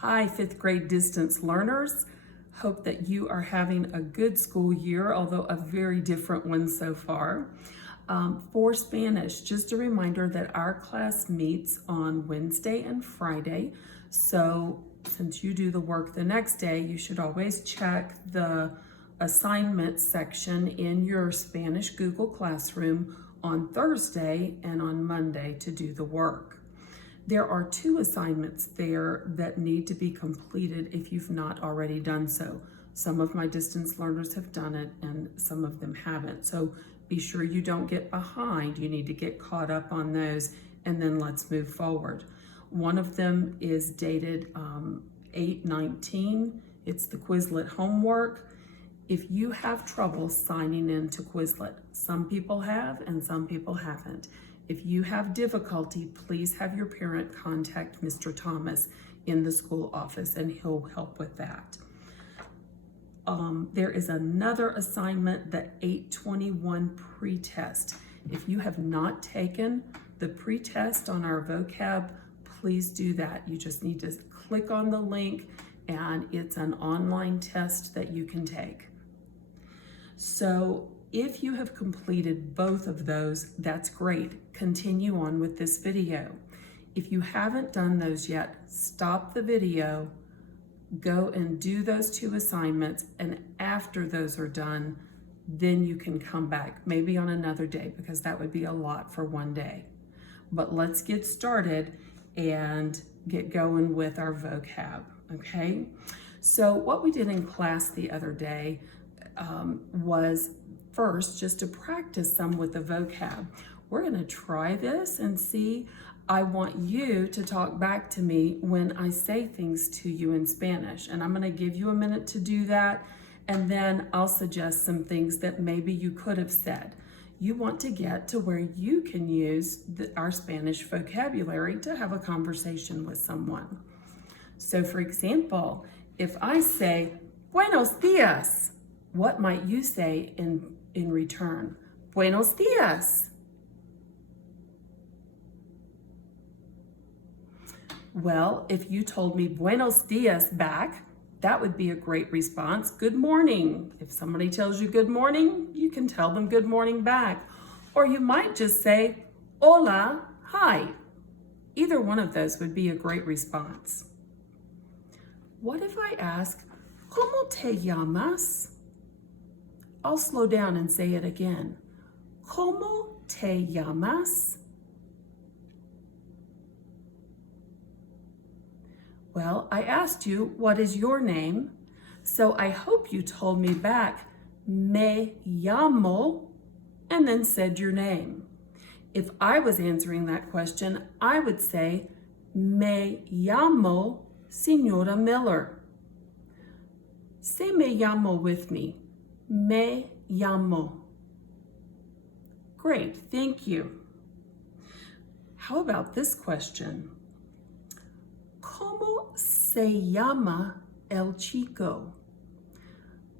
Hi, fifth grade distance learners. Hope that you are having a good school year, although a very different one so far. For Spanish, just a reminder that our class meets on Wednesday and Friday. So since you do the work the next day, you should always check the assignment section in your Spanish Google Classroom on Thursday and on Monday to do the work. There are 2 assignments there that need to be completed if you've not already done so. Some of my distance learners have done it and some of them haven't. So be sure you don't get behind. You need to get caught up on those, and then let's move forward. One of them is dated 8/19. It's the Quizlet homework. If you have trouble signing in to Quizlet, some people have and some people haven't. If you have difficulty, please have your parent contact Mr. Thomas in the school office and he'll help with that. There is another assignment, the 821 pretest. If you have not taken the pretest on our vocab, please do that. You just need to click on the link and it's an online test that you can take. So if you have completed both of those, that's great. Continue on with this video. If you haven't done those yet, stop the video, go and do those 2 assignments, and after those are done, then you can come back, maybe on another day, because that would be a lot for one day. But let's get started and get going with our vocab, okay? So what we did in class the other day was first just to practice some with the vocab. We're going to try this and see. I want you to talk back to me when I say things to you in Spanish, and I'm going to give you a minute to do that, and then I'll suggest some things that maybe you could have said. You want to get to where you can use our Spanish vocabulary to have a conversation with someone. So for example, if I say, "Buenos días," what might you say in return? Buenos días. Well, if you told me buenos días back, that would be a great response. Good morning. If somebody tells you good morning, you can tell them good morning back. Or you might just say, hola, hi. Either one of those would be a great response. What if I ask, ¿Cómo te llamas? I'll slow down and say it again. ¿Cómo te llamas? Well, I asked you, what is your name? So I hope you told me back, me llamo, and then said your name. If I was answering that question, I would say, me llamo Señora Miller. Say me llamo with me. Me llamo. Great, thank you. How about this question? ¿Cómo se llama el chico?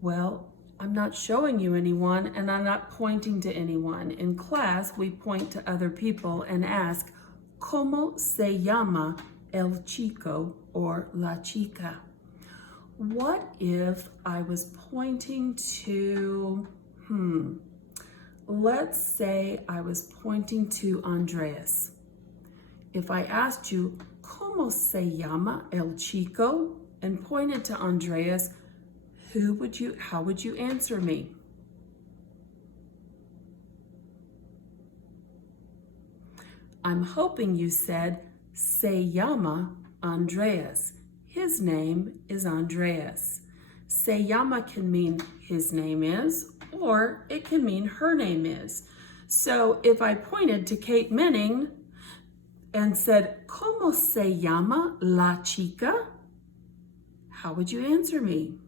Well, I'm not showing you anyone and I'm not pointing to anyone. In class, we point to other people and ask, ¿Cómo se llama el chico or la chica? What if I was pointing to, let's say I was pointing to Andreas. If I asked you, ¿Cómo se llama el chico? And pointed to Andreas, how would you answer me? I'm hoping you said, se llama Andreas. His name is Andreas. Se llama can mean his name is, or it can mean her name is. So if I pointed to Kate Menning and said, ¿Cómo se llama la chica? How would you answer me?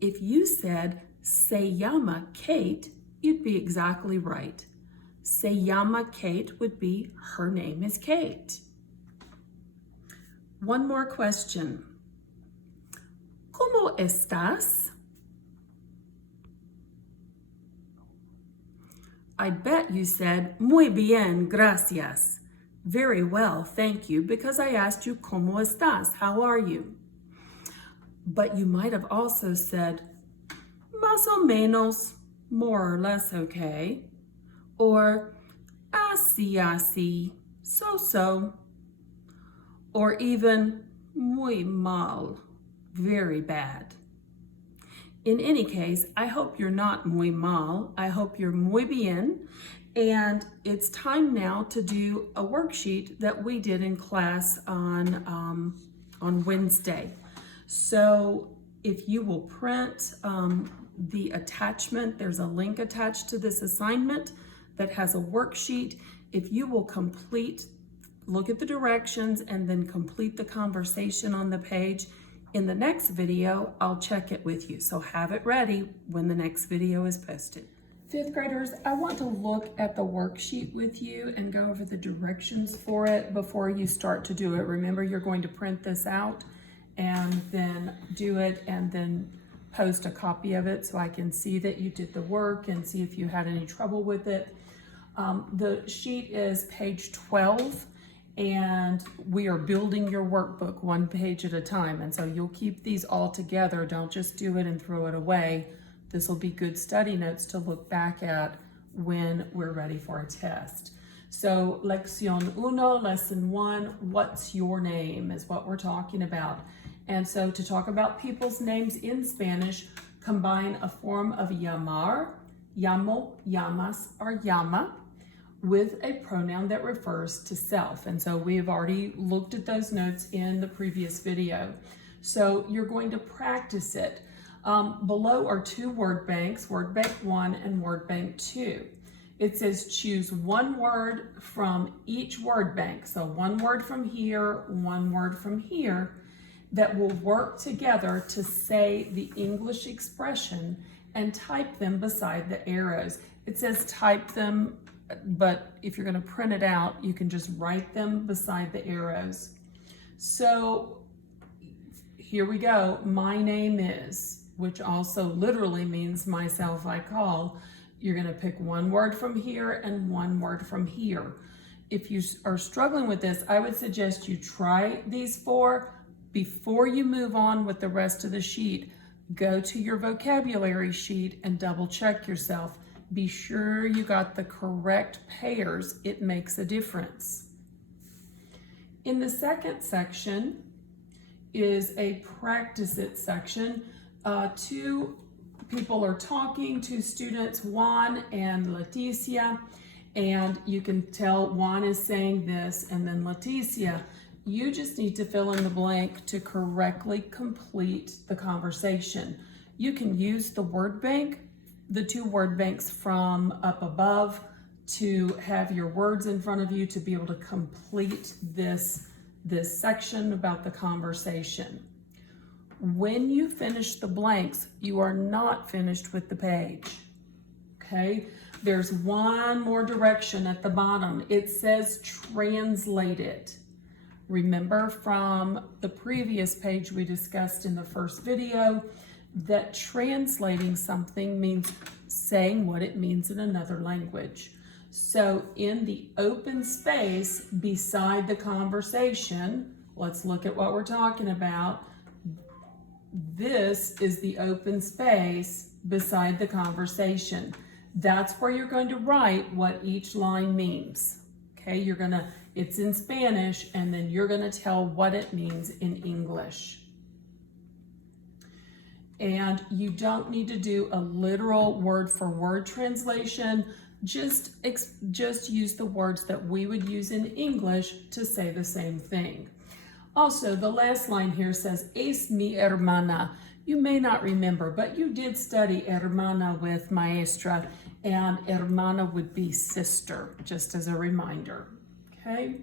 If you said, se llama Kate, you'd be exactly right. Se llama Kate would be, her name is Kate. One more question. ¿Cómo estás? I bet you said, muy bien, gracias. Very well, thank you, because I asked you, ¿Cómo estás? How are you? But you might have also said, más o menos, more or less okay, or así, así, so, or even muy mal, very bad. In any case, I hope you're not muy mal. I hope you're muy bien. And it's time now to do a worksheet that we did in class on Wednesday. So if you will print the attachment, there's a link attached to this assignment that has a worksheet. If you will look at the directions and then complete the conversation on the page, in the next video, I'll check it with you. So have it ready when the next video is posted. Fifth graders, I want to look at the worksheet with you and go over the directions for it before you start to do it. Remember, you're going to print this out and then do it and then post a copy of it so I can see that you did the work and see if you had any trouble with it. The sheet is page 12. And we are building your workbook one page at a time. And so you'll keep these all together. Don't just do it and throw it away. This will be good study notes to look back at when we're ready for a test. So Lección 1, lesson 1, what's your name is what we're talking about. And so to talk about people's names in Spanish, combine a form of llamar, llamo, llamas, or llama, with a pronoun that refers to self. And so we have already looked at those notes in the previous video. So you're going to practice it. Below are two word banks, Word Bank 1 and Word Bank 2. It says choose one word from each word bank. So one word from here, one word from here, that will work together to say the English expression and type them beside the arrows. It says type them, but if you're going to print it out, you can just write them beside the arrows. So here we go. My name is, which also literally means myself I call. You're going to pick one word from here and one word from here. If you are struggling with this, I would suggest you try these four before you move on with the rest of the sheet. Go to your vocabulary sheet and double check yourself. Be sure you got the correct pairs. It makes a difference. In the second section is a practice it section. Two people are talking, two students, Juan and Leticia, and you can tell Juan is saying this and then Leticia. You just need to fill in the blank to correctly complete the conversation. You can use the word bank, the two word banks from up above, to have your words in front of you to be able to complete this section about the conversation. When you finish the blanks, you are not finished with the page. Okay, there's one more direction at the bottom. It says translate it. Remember from the previous page we discussed in the first video that translating something means saying what it means in another language. So in the open space beside the conversation, let's look at what we're talking about. This is the open space beside the conversation. That's where you're going to write what each line means. Okay, it's in Spanish, and then you're gonna tell what it means in English. And you don't need to do a literal word for word translation. Just use the words that we would use in English to say the same thing. Also, the last line here says, es mi hermana. You may not remember, but you did study hermana with maestra, and hermana would be sister, just as a reminder, okay?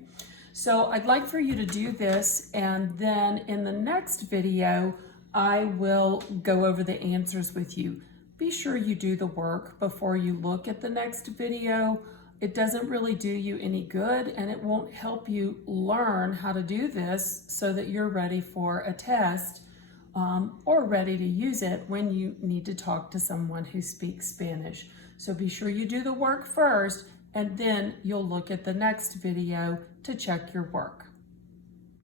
So I'd like for you to do this, and then in the next video, I will go over the answers with you. Be sure you do the work before you look at the next video. It doesn't really do you any good, and it won't help you learn how to do this so that you're ready for a test or ready to use it when you need to talk to someone who speaks Spanish. So be sure you do the work first, and then you'll look at the next video to check your work.